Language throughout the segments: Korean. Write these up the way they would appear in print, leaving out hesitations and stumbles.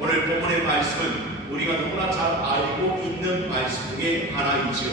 오늘 본문의 말씀은 우리가 너무나 잘 알고 있는 말씀 중에 하나이죠.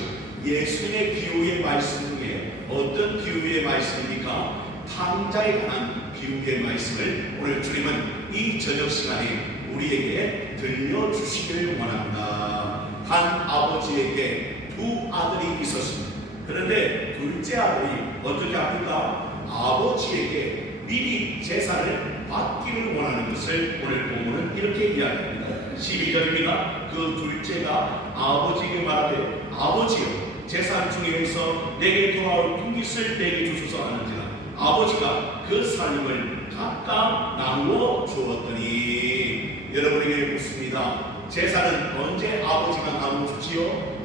예수님의 비유의 말씀 중에 어떤 비유의 말씀입니까? 탕자에 관한 비유의 말씀을 오늘 주님은 이 저녁 시간에 우리에게 들려주시길 원합니다. 한 아버지에게 두 아들이 있었습니다. 그런데 둘째 아들이 어떻게 합니까? 아버지에게 미리 재산을 받기를 원하는 것을 오늘 본문은 이렇게 이야기합니다. 12절입니다. 그 둘째가 아버지에게 말하되 아버지여 재산 중에서 내게 돌아올 빈깃을 내게 주소서 하는지라. 아버지가 그 살림을 각각 나누어 주었더니 여러분에게 묻습니다. 재산은 언제 아버지가 나누어 주지요?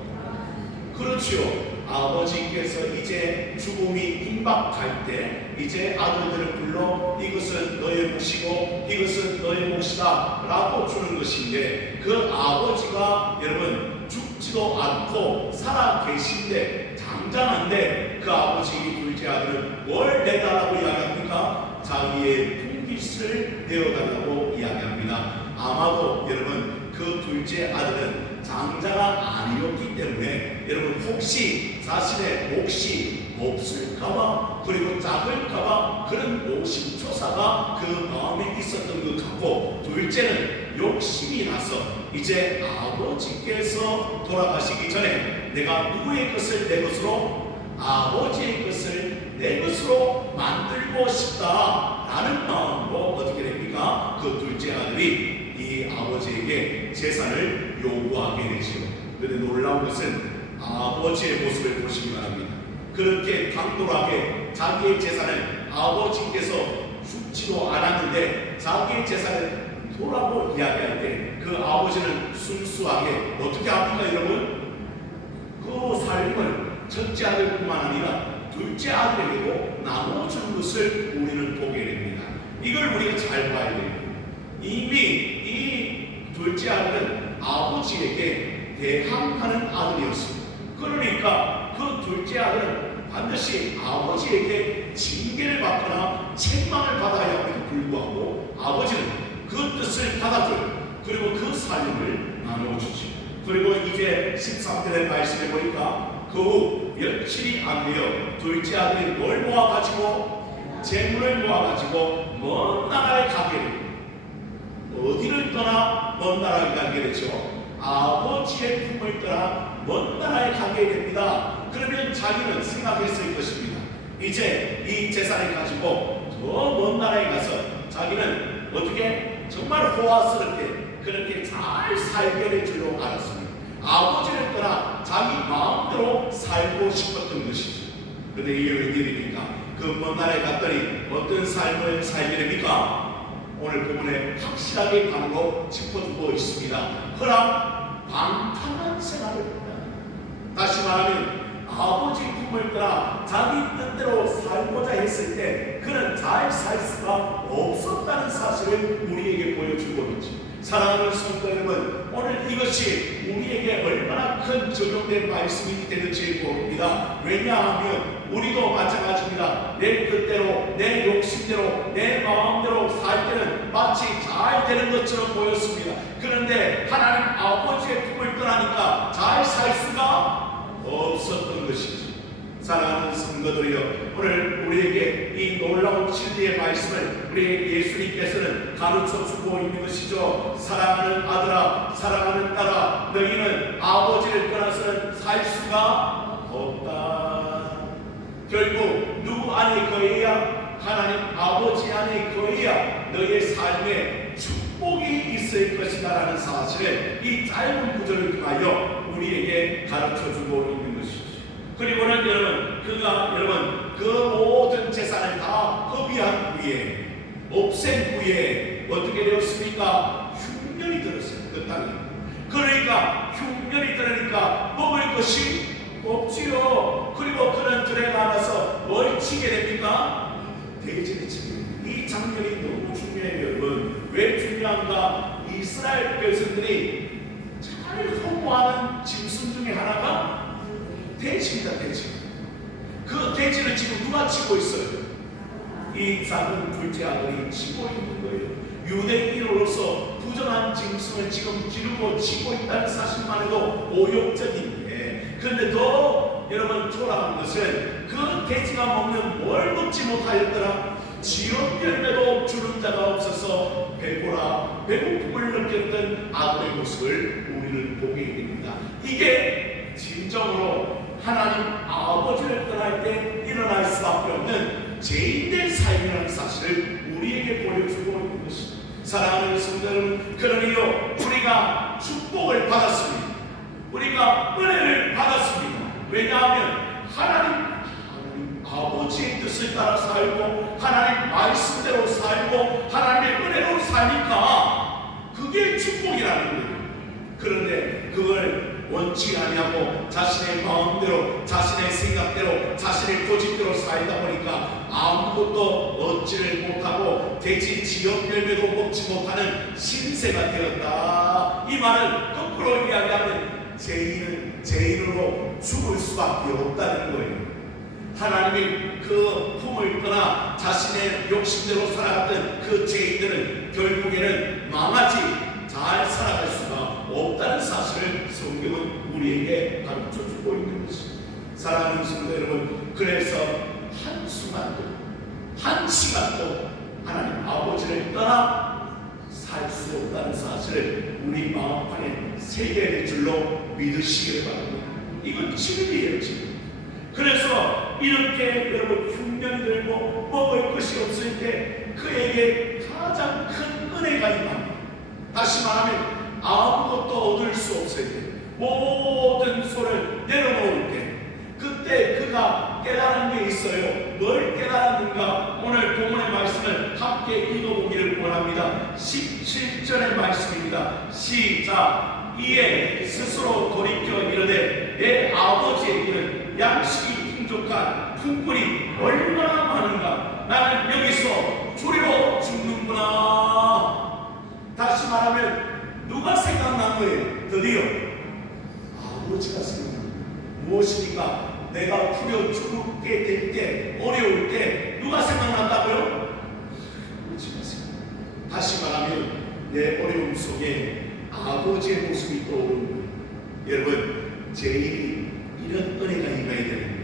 그렇지요. 아버지께서 이제 죽음이 임박할 때 이제 아들들을 불러 이것은 너의 몫이고 이것은 너의 몫이다 라고 주는 것인데, 그 아버지가 여러분 죽지도 않고 살아 계신데 장장한데 그 아버지 둘째 아들은 뭘 내달라고 이야기합니까? 자기의 빈깃을 내어달라고 이야기합니다. 아마도 여러분 그 둘째 아들은 장자가 아니었기 때문에 여러분 혹시 자신의 몫이 없을까봐 그리고 작을까봐 그런 노심초사가 그 마음에 있었던 것 같고, 둘째는 욕심이 나서 이제 아버지께서 돌아가시기 전에 내가 누구의 것을 내 것으로, 아버지의 것을 내 것으로 만들고 싶다라는 마음으로 어떻게 됩니까? 그 둘째 아들이 이 아버지에게 재산을 요구하게 되지요. 그런데 놀라운 것은 아버지의 모습을 보시기 바랍니다. 그렇게 당돌하게 자기의 재산을 아버지께서 죽지도 않았는데 자기의 재산을 도라고 이야기할 때 그 아버지는 순수하게 어떻게 합니까 여러분? 그 삶을 첫째 아들뿐만 아니라 둘째 아들에게도 나눠주는 것을 우리는 보게 됩니다. 이걸 우리가 잘 봐야 돼요. 이미 이 둘째 아들은 아버지에게 대항하는 아들이었습니다. 그러니까 그 둘째 아들은 반드시 아버지에게 징계를 받거나 책망을 받아야 함에도 불구하고 아버지는 그 뜻을 받아줘요. 그리고 그 살림을 나눠주지. 그리고 이제 13절의 말씀에 보니까 그 후 며칠이 안 되어 둘째 아들이 뭘 모아가지고, 재물을 모아가지고 먼 나라에 가게 됩니다. 어디를 떠나 먼 나라에 가게 되죠? 아버지의 품을 떠나 먼 나라에 가게 됩니다. 그러면 자기는 생각했을 것입니다. 이제 이 재산을 가지고 더 먼 나라에 가서 자기는 어떻게 정말 호화스럽게 그렇게 잘 살게 될 줄로 알았습니다. 아버지를 떠나 자기 마음대로 살고 싶었던 것이죠. 그런데 이게 웬일입니까? 그 먼 나라에 갔더니 어떤 삶을 살게 됩니까? 오늘 부분에 확실하게 바로 짚어주고 있습니다. 허랑방탕한 생활을 합니다. 다시 말하면 아버지 품을 떠나 자기 뜻대로 살고자 했을 때 그는 잘 살 수가 없었다는 사실을 우리에게 보여주고 있죠. 사랑하는 성도 여러분, 오늘 이것이 우리에게 얼마나 큰 적용된 말씀이 되는지 모릅니다. 왜냐하면 우리도 마찬가지입니다. 내 뜻대로, 내 욕심대로, 내 마음대로 살 때는 마치 잘 되는 것처럼 보였습니다. 그런데 하나님 아버지의 품을 떠나니까 잘 살 수가 없었던 것이죠. 사랑하는 성도들이여, 오늘 우리에게 이 놀라운 진리의 말씀을 우리 예수님께서는 가르쳐 주고 있는 것이죠. 사랑하는 아들아, 사랑하는 딸아, 너희는 아버지를 떠나서는 살 수가 없다. 결국 누구 안에 거해야? 하나님 아버지 안에 거해야 너의 삶에 축복이 있을 것이다 라는 사실을 이 짧은 구절을 통하여 우리에게 가르쳐 주고 있는 것이죠. 그리고는 여러분 그 모든 재산을 다 허비한 후에, 없앤 후에 어떻게 되었습니까? 흉년이 들었어요. 그 땅에. 그러니까 흉년이 들으니까 먹을 것이 없지요. 그리고 그는 들에 나가서 뭘 치게 됩니까? 돼지를 치게 됩니다. 이 장면이 너무 중요해요. 여러분 왜 중요한가? 이스라엘 백성들이 잘 허무하는 짐승 중에 하나가 돼지입니다. 돼지. 그 돼지를 지금 누가 치고 있어요? 이 작은 둘째 아들이 치고 있는 거예요. 유대인으로서 부정한 짐승을 지금 기르고 치고 있다는 사실만 해도 모욕적인데, 그런데 더 여러분 초라한 것은 그 돼지가 먹는 뭘 먹지 못하였더라. 지옥 열매도 주는 자가 없어서 배고라 배고픔을 느꼈던 아들의 모습을 우리는 보게 됩니다. 이게 진정으로 하나님 아버지를 떠날 때 일어날 수밖에 없는 죄인된 삶이라는 사실을 우리에게 보여주고 있는 것입니다. 사랑하는 성도 여러분, 그러니요 우리가 축복을 받았습니다. 우리가 은혜를 받았습니다. 왜냐하면 하나님 아버지의 뜻을 따라 살고 하나님 말씀대로 살고 하나님의 은혜로 사니까 그게 축복이라는 거예요. 그런데 그걸 원치 아니하고 자신의 마음대로 자신의 생각대로 자신의 고집대로 살다 보니까 아무것도 얻지를 못하고 돼지 지역 열매도 먹지 못하는 신세가 되었다. 이 말은 거꾸로 이야기하면 죄인은 죄인으로 죽을 수밖에 없다는 거예요. 하나님이 그 품을 떠나 자신의 욕심대로 살아갔던 그 죄인들은 결국에는 망하지 잘 살아갈 수가 없다는 사실을 성경은 우리에게 가르쳐주고 있는 것입니다. 사랑하는 성도 여러분, 그래서 한순간도 한시간도 하나님 아버지를 떠나 살 수 없다는 사실을 우리 마음판에 새겨야 될 줄로 믿으시기를 바랍니다. 이건 진리예요, 진리. 그래서 이렇게 여러분 흉년이 들고 먹을 것이 없을 때 그에게 가장 큰 은혜가 임합니다. 다시 말하면 아무것도 얻을 수 없을 때, 모든 소를 내려놓을 때, 그때 그가 깨달은 게 있어요. 뭘 깨달았는가? 오늘 본문의 말씀을 함께 읽어보기를 원합니다. 17절의 말씀입니다. 시작. 이에 스스로 돌이켜 이르되 내 아버지의 길은 양식이 풍족한 품꾼이 얼마나 많은가. 나는 여기서 줄여 죽는구나. 다시 말하면 누가 생각난 거예요? 드디어 아버지가 생각난 거예요. 무엇입니까? 내가 풀려 죽게 될 때, 어려울 때 누가 생각난다고요? 아버지가 생각난다. 다시 말하면 내 어려움 속에 아버지의 모습이 떠오르는 거예요. 여러분, 죄인이 이런 은혜가 임해야 되는 거예요.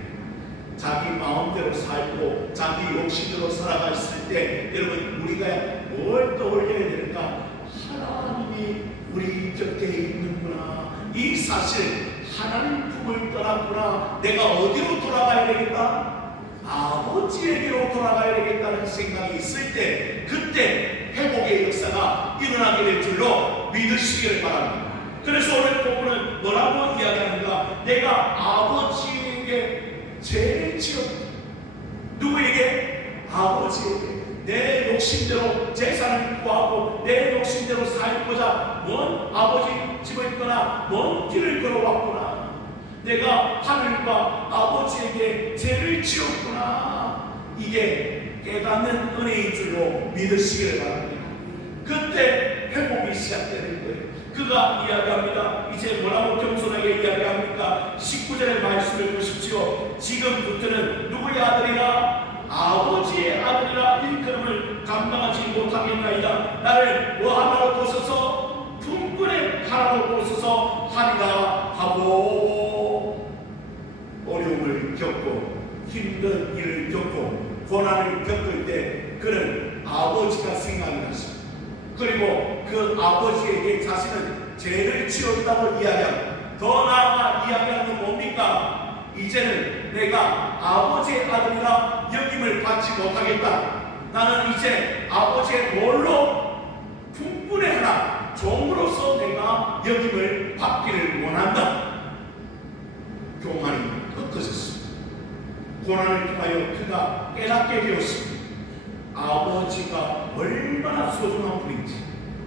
자기 마음대로 살고 자기 욕심대로 살아갔을 때 여러분 우리가 뭘 떠올려야 되는가? 하나님이 우리 곁에 있는구나. 이 사실 하나님 품을 떠났구나. 내가 어디로 돌아가야 되겠다? 아버지에게로 돌아가야 되겠다는 생각이 있을 때 그때 회복의 역사가 일어나게 될 줄로 믿으시기를 바랍니다. 그래서 오늘 본문은 뭐라고 이야기하는가? 내가 아버지에게 죄를 지었다. 누구에게? 아버지에게. 내 욕심대로 재산을 구하고 내 욕심대로 살고자 먼 아버지 집을 떠나 먼 길을 걸어왔구나. 내가 하늘과 아버지에게 죄를 지었구나. 이게 깨닫는 은혜인 줄로 믿으시기를 바랍니다. 그때 회복이 시작되는 거예요. 그가 이야기합니다. 이제 뭐라고 겸손하게 이야기합니까? 19절의 말씀을 보십시오. 지금부터는 누구의 아들이라? 아버지의 아들이라 일컬음을 감당하지 못하겠나이다. 나를 뭐 하나로 보소서? 품꾼의 하나로 보소서 하리라 하고 어려움을 겪고 힘든 일을 겪고 고난을 겪을 때 그는 아버지가 생각이 났습니다. 그리고 그 아버지에게 자신은 죄를 지었다고 이야기하고 더 나아가 이야기하는 건 뭡니까? 이제는 내가 아버지의 아들이라 여김을 받지 못하겠다. 나는 이제 아버지의 뭘로? 품꾼의 하나 종으로서 내가 여김을 받기를 원한다. 교만이 꺾어졌습니다. 고난을 통하여 그가 깨닫게 되었습니다. 아버지가 얼마나 소중한 분인지,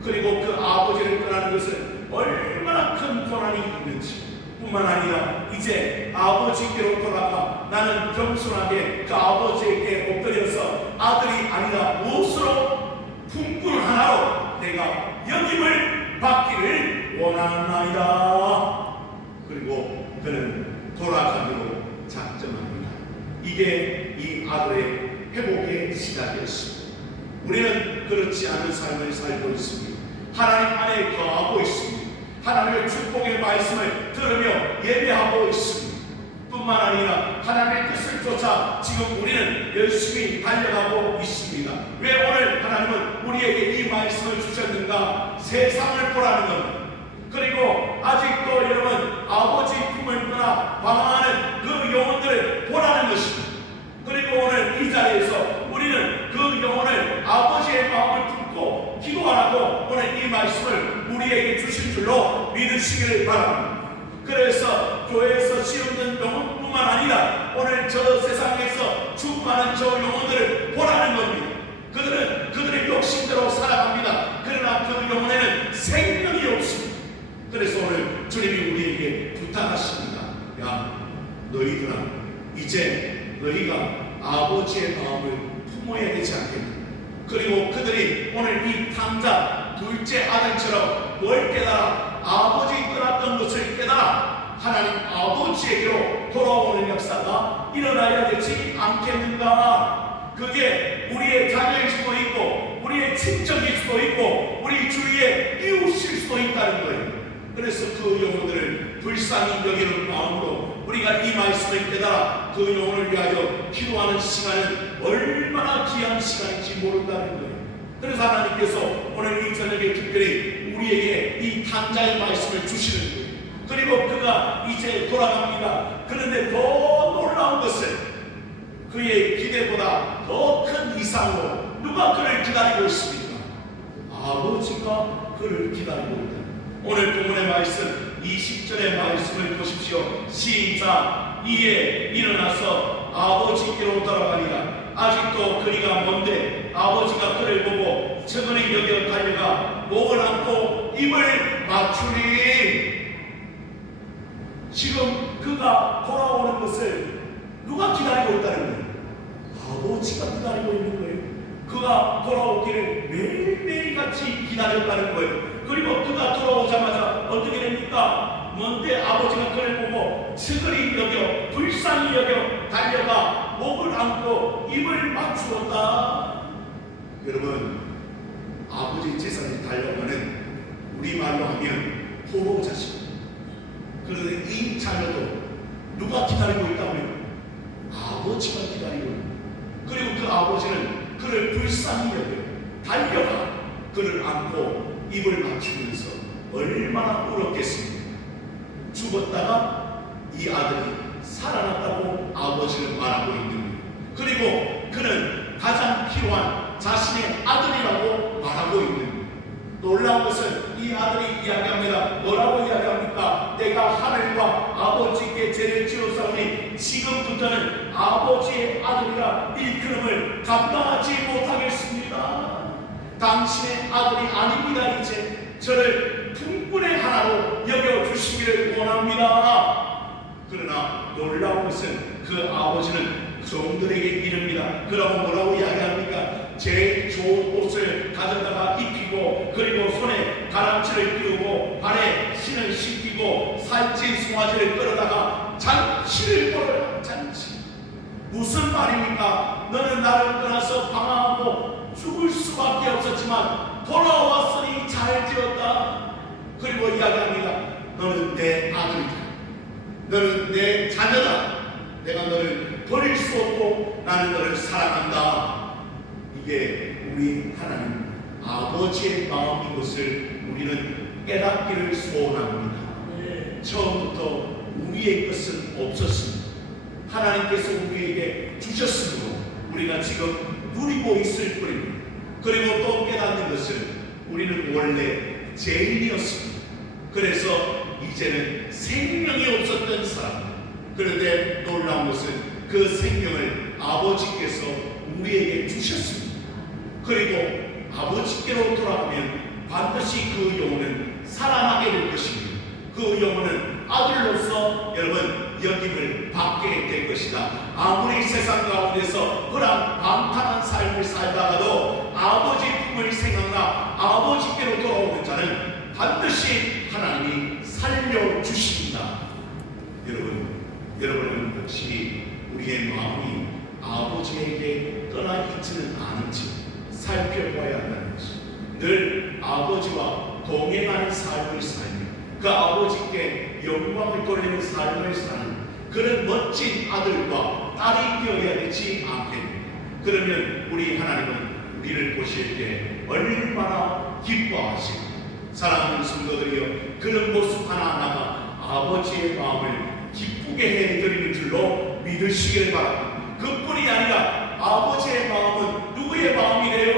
그리고 그 아버지를 떠나는 것은 얼마나 큰 고난이 있는지 뿐만 아니라 이제 아버지께로 돌아가 나는 겸손하게 그 아버지에게 엎드려서 아들이 아니라 무엇으로? 품꾼 하나로 내가 여김을 받기를 원하나이다. 그리고 그는 돌아가기로 작정합니다. 이게 이 아들의 회복의 시작이었습니다. 우리는 그렇지 않은 삶을 살고 있습니다. 하나님 안에 거하고 있습니다. 하나님의 축복의 말씀을 들으며 예배하고 있습니다. 뿐만 아니라 하나님의 뜻을 쫓아 지금 우리는 열심히 달려가고 있습니다. 왜 오늘 하나님은 우리에게 이 말씀을 주셨는가? 세상을 보라는 겁니다. 그리고 아직도 여러분 아버지 품을 떠나 방황하는 그 영혼들을 보라는 것입니다. 그리고 오늘 이 자리에서 우리는 그 영혼을 아버지의 마음을 품고 기도하라고 오늘 이 말씀을 우리에게 주신 줄로 믿으시기를 바랍니다. 그래서 교회에서 씌우는 영혼뿐만 아니라 오늘 저 세상에서 죽어가는 저 영혼들을 보라는 겁니다. 그들은 그들의 욕심대로 살아갑니다. 그러나 그 영혼에는 생명이 없습니다. 그래서 오늘 주님이 우리에게 부탁하십니다. 야, 너희들아, 이제 너희가 아버지의 마음을 품어야 되지 않겠나? 그리고 그들이 오늘 이 탕자 둘째 아들처럼 뭘 깨달아? 아버지 떠났던 것을 깨달아 하나님 아버지에게로 돌아오는 역사가 일어나야 되지 않겠는가? 그게 우리의 자녀일 수도 있고 우리의 친척일 수도 있고 우리 주위의 이웃일 수도 있다는 거예요. 그래서 그 영혼들을 불쌍히 여기는 마음으로 우리가 이 말씀을 깨달아 그 영혼을 위하여 기도하는 시간은 얼마나 귀한 시간인지 모른다는 거예요. 그래서 하나님께서 오늘 이 저녁에 특별히 우리에게 이 탕자의 말씀을 주시는 거예요. 그리고 그가 이제 돌아갑니다. 그런데 더 놀라운 것은 그의 기대보다 더 큰 이상으로 누가 그를 기다리고 있습니까? 아버지가 그를 기다리고 있다. 오늘 본문의 말씀 20절의 말씀을 보십시오. 시작. 이에 일어나서 아버지께로 돌아가니라. 아직도 거리가 먼데 아버지가 그를 보고 측은히 여겨 달려가 목을 안고 입을 맞추니. 지금 그가 돌아오는 것을 누가 기다리고 있다는 거예요? 아버지가 기다리고 있는 거예요. 그가 돌아오기를 매일매일 같이 기다렸다는 거예요. 그리고 그가 돌아오자마자 어떻게 됩니까? 먼데 아버지가 그를 보고 측은히 여겨 불쌍히 여겨 달려가 목을 안고 입을 맞추었다. 여러분, 아버지 재산에 달려가는 우리말로 하면 포로자식. 그런데 이 자녀도 누가 기다리고 있다고요? 아버지가 기다리고 있다. 그리고 그 아버지는 그를 불쌍히 여겨 달려가 그를 안고 입을 맞추면서 얼마나 울었겠습니까? 죽었다가 이 아들이 살아났다고 아버지는 말하고 있는 거예요. 그리고 그는 가장 필요한 자신의 아들이라고 말하고 있는 거예요. 놀라운 것은 이 아들이 이야기합니다. 뭐라고 이야기합니까? 내가 하늘과 아버지께 죄를 지었사오니 지금부터는 아버지의 아들이라 일컬음을 감당하지 못하겠습니다. 당신의 아들이 아닙니다. 이제 저를 품꾼의 하나로 여겨주시기를 원합니다. 그러나 놀라운 것은 그 아버지는 종들에게 이릅니다. 그러고 뭐라고 이야기합니까? 제일 좋은 옷을 가져다가 입히고 그리고 손에 가랑치를 끼우고 발에 신을 신기고 살찐 송아지를 끌어다가 잔치를 벌여라. 잔치. 무슨 말입니까? 너는 나를 떠나서 방황하고 죽을 수밖에 없었지만 돌아왔으니 잘 되었다. 그리고 이야기합니다. 너는 내 아들이다. 너는 내 자녀다. 내가 너를 버릴 수 없고 나는 너를 사랑한다. 이게 우리 하나님 아버지의 마음인 것을 우리는 깨닫기를 소원합니다. 처음부터 우리의 것은 없었습니다. 하나님께서 우리에게 주셨으므로 우리가 지금 누리고 있을 뿐입니다. 그리고 또 깨닫는 것은 우리는 원래 죄인이었습니다. 그래서 이제는 생명이 없었던 사람. 그런데 놀라운 것은 그 생명을 아버지께서 우리에게 주셨습니다. 그리고 아버지께로 돌아가면 반드시 그 영혼은 살아나게 될 것입니다. 그 영혼은 아들로서 여러분 여김을 받게 될 것이다. 아무리 세상 가운데서 방탕한 삶을 살다가도 아버지 품을 생각나 아버지께로 돌아오는 자는 반드시 하나님이 살려주십니다. 여러분은 혹시 우리의 마음이 아버지에게 떠나 있지는 않은지 살펴봐야 한다는 것이, 늘 아버지와 동행하는 삶을 살며 그 아버지께 영광을 돌리는 삶을 사는 그런 멋진 아들과 딸이 되어야 되지 않겠는가. 그러면 우리 하나님은 우리를 보실 때 얼마나 기뻐하시고, 사랑하는 성도들이여, 그런 모습 하나하나가 아버지의 마음을 기쁘게 해드리는 줄로 믿으시길 바랍니다. 그뿐이 아니라 아버지의 마음은 누구의 마음이 돼요?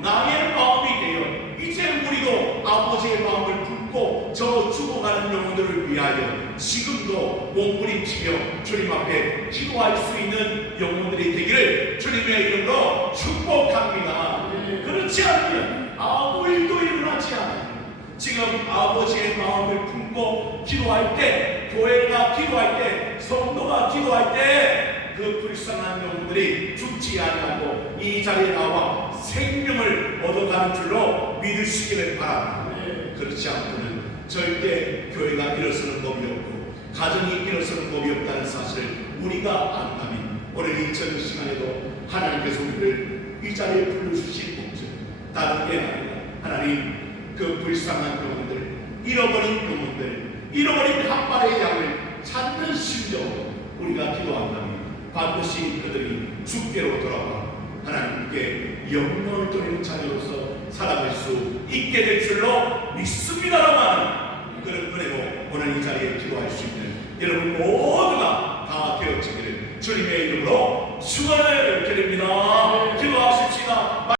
나의 마음이 돼요. 이제 우리도 아버지의 마음을 품고 저 죽어가는 영혼들을 위하여 지금도 몸부림치며 주님 앞에 기도할 수 있는 영혼들이 되기를 주님의 이름으로 축복합니다. 그렇지 않으면 아무 일도 일어나지 않아요. 지금 아버지의 마음을 품고 기도할 때, 교회가 기도할 때, 성도가 기도할 때 그 불쌍한 영혼들이 죽지 아니하고 이 자리에 나와 생명을 얻어가는 줄로 믿으시기를 바랍니다. 그렇지 않고는 절대 교회가 일어서는 법이 없고 가정이 일어서는 법이 없다는 사실을 우리가 안다면, 오늘 이 저녁 시간에도 하나님께서 우리를 이 자리에 불러주신 목적, 다른 게 아니라 하나님 그 불쌍한 영혼들, 잃어버린 영혼들, 잃어버린 한 마리의 양을 찾는 심정으로 우리가 기도한다면 반드시 그들이 주께로 돌아와 하나님께 영광을 돌리는 자녀로서 살아갈 수 있게 될 줄로 믿습니다라만, 그런 은혜로 오늘 이 자리에 기도할 수 있는 여러분 모두가 다 되어지기를 주님의 이름으로 축원을